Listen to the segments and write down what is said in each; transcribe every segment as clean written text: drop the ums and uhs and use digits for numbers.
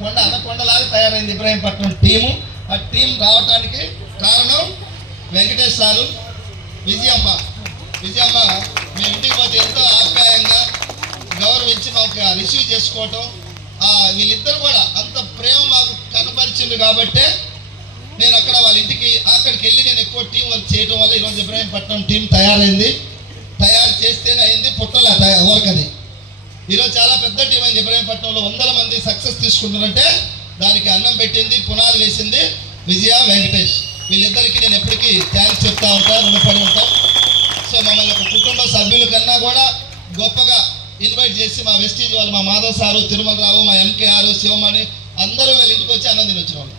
కొండ అన్నకొండలాగా తయారైంది ఇబ్రాహీంపట్నం టీము. ఆ టీం రావడానికి కారణం వెంకటేష్ సారు, విజయమ్మ. మేము ఇంటికి పోతే ఎంతో ఆప్యాయంగా గౌరవించి మాకు రిసీవ్ చేసుకోవటం, వీళ్ళిద్దరు కూడా అంత ప్రేమ మాకు కనపరిచింది కాబట్టే నేను అక్కడ వాళ్ళ ఇంటికి అక్కడికి వెళ్ళి నేను ఎక్కువ టీం వర్క్ చేయడం వల్ల ఈరోజు ఇబ్రాహీంపట్నం టీం తయారైంది. తయారు చేస్తేనే అయింది, పుట్టల వర్క్ అది. ఈరోజు చాలా పెద్ద టీం అయింది ఇబ్రాహీంపట్నంలో. 100 మంది సక్సెస్ తీసుకుంటున్నారంటే దానికి అన్నం పెట్టింది, పునాది వేసింది విజయ, వెంకటేష్. వీళ్ళిద్దరికీ నేను ఎప్పటికీ థ్యాంక్స్ చెప్తా ఉంటాను, రుణపడి ఉంటాం. సో మమ్మల్ని ఒక కుటుంబ సభ్యుల కన్నా కూడా గొప్పగా ఇన్వైట్ చేసి మా వెస్టీజ్ వాళ్ళు, మా మాధవ్ సారు, తిరుమలరావు, మా ఎంకేఆర్, శివమణి అందరూ వీళ్ళ ఇంటికి వచ్చి అన్నం తినొచ్చిన వాళ్ళు.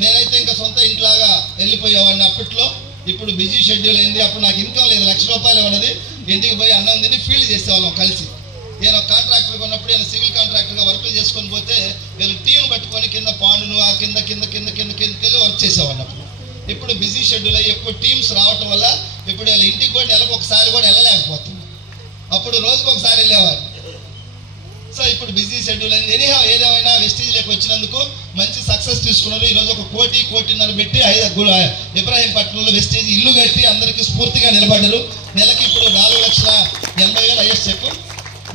నేనైతే ఇంకా సొంత ఇంట్లాగా వెళ్ళిపోయేవాడిని అప్పట్లో. ఇప్పుడు బిజీ షెడ్యూల్ అయింది. అప్పుడు నాకు ఇన్కమ్ లేదు, ₹1,00,000 ఉన్నది. ఇంటికి పోయి అన్నం తిని ఫీల్డ్ చేసేవాళ్ళం కలిసి. నేను కాంట్రాక్టర్గా ఉన్నప్పుడు నేను సివిల్ కాంట్రాక్టర్గా వర్కులు చేసుకొని పోతే వీళ్ళు టీం పట్టుకొని కింద పాండును ఆ కిందకెళ్ళి వర్క్ చేసేవాడిని అప్పుడు. ఇప్పుడు బిజీ షెడ్యూల్ అయ్యి ఎక్కువ టీమ్స్ రావటం వల్ల ఇప్పుడు వీళ్ళ ఇంటికి కూడా నెలకు ఒకసారి కూడా వెళ్ళలేకపోతుంది. అప్పుడు రోజుకు ఒకసారి వెళ్ళేవారు. సో ఇప్పుడు బిజీ షెడ్యూల్ అయింది. ఏదేమైనా వెస్టీజ్లోకి వచ్చినందుకు మంచి సక్సెస్ తీసుకున్నారు. ఈరోజు ఒక 1.5 పెట్టి ఇబ్రాహీంపట్నంలో వెస్టీజ్ ఇల్లు కట్టి అందరికీ స్ఫూర్తిగా నిలబడ్డారు. నెలకి ఇప్పుడు 4,80,000 హైయెస్ట్ చెక్,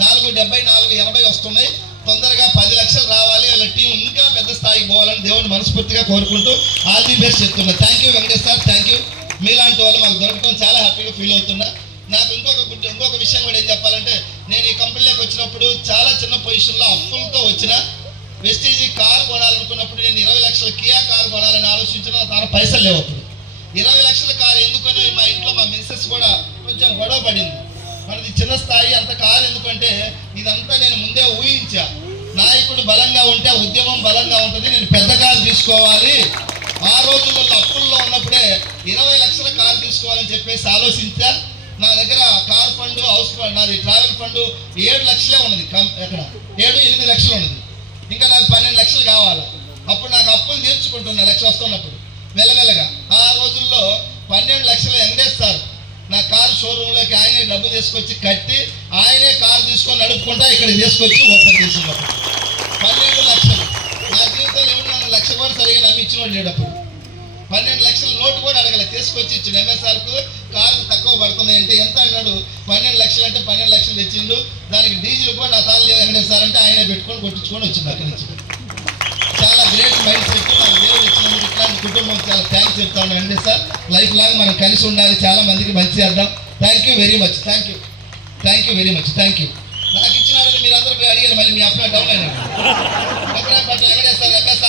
4,70, 4,80 వస్తున్నాయి. తొందరగా 10 లక్షలు రావాలి. వాళ్ళ టీం ఇంకా పెద్ద స్థాయికి పోవాలని దేవుని మనస్ఫూర్తిగా కోరుకుంటూ ఆల్ ది బెస్ట్ చెప్తున్నా. Thank you Venkatesh sir, thank you. మీలాంటి వాళ్ళు మాకు దొరకడం చాలా హ్యాపీగా ఫీల్ అవుతున్నా. నాకు ఇంకొక విషయం కూడా ఏం చెప్పాలంటే, నేను ఈ కంపెనీలోకి వచ్చినప్పుడు చాలా చిన్న పొజిషన్లో అప్పులతో వచ్చిన. వెస్టీజీ కారు కొనాలనుకున్నప్పుడు నేను 20 లక్షల కియా కారు కొనాలని ఆలోచించిన, తన పైసలు లేవు. అప్పుడు 20 లక్షల కారు ఎందుకని మా ఇంట్లో మా మిస్సెస్ కూడా కొంచెం గొడవ పడింది. మనది చిన్న స్థాయి, అంత కారు ఎందుకంటే ఇదంతా నేను ముందే ఊహించా. నాయకుడు బలంగా ఉంటే ఉద్యమం బలంగా ఉంటుంది, నేను పెద్ద కారు తీసుకోవాలి. ఆ రోజుల్లో అప్పుల్లో ఉన్నప్పుడే 20 లక్షల కారు తీసుకోవాలని చెప్పేసి ఆలోచించా. నా దగ్గర కార్ ఫండ్, హౌస్ ఫండ్, నాది ట్రావెల్ ఫండ్ 7 లక్షలే ఉన్నది. ఎక్కడ 7-8 లక్షలు ఉన్నది. ఇంకా నాకు 12 లక్షలు కావాలి. అప్పుడు నాకు అప్పులు తీర్చుకుంటున్నా 1 లక్ష వస్తున్నప్పుడు మెల్లమెల్లగా. ఆ రోజుల్లో 12 లక్షలు వెంకటేష్ సార్ నా కారు షోరూంలోకి ఆయనే డబ్బు తీసుకొచ్చి కట్టి, ఆయనే కారు తీసుకొని నడుపుకుంటా ఇక్కడ తీసుకొచ్చి ఓపెన్ చేసినప్పుడు 12 లక్షలు. నా జీవితంలో ఎవరు నన్ను 1 లక్ష కూడా సరిగా నమ్మి ఇచ్చినోడు లేడు. అప్పుడు 12 లక్షల నోటు కూడా అడగలేదు, తీసుకొచ్చి ఇచ్చిండు. ఎంఎస్ఆర్కు కారు తక్కువ పడుతున్నాయి అంటే ఎంత అన్నాడు, 12 లక్షలు అంటే 12 లక్షలు తెచ్చిండు. దానికి డీజిల్ కూడా నా తాను లేదు వెంకటేష్ సార్ అంటే ఆయనే పెట్టుకొని కొట్టించుకొని వచ్చింది అక్కడి నుంచి. చాలా గ్రేట్ మైండ్ సెట్. నాకు దేవుడు ఇచ్చినందుకు ఇట్లాంటి కుటుంబం చాలా థ్యాంక్స్ చెప్తాను వెంకటేష్ సార్. లైఫ్ లాంగ్ మనం కలిసి ఉండాలి, చాలా మందికి మంచి చేద్దాం. Thank you very much, thank you very much, thank you. నాకు ఇచ్చినారని మీరు అందరూ అడిగారు, మళ్ళీ మీ అప్పుడు డౌన్ అయినాడు.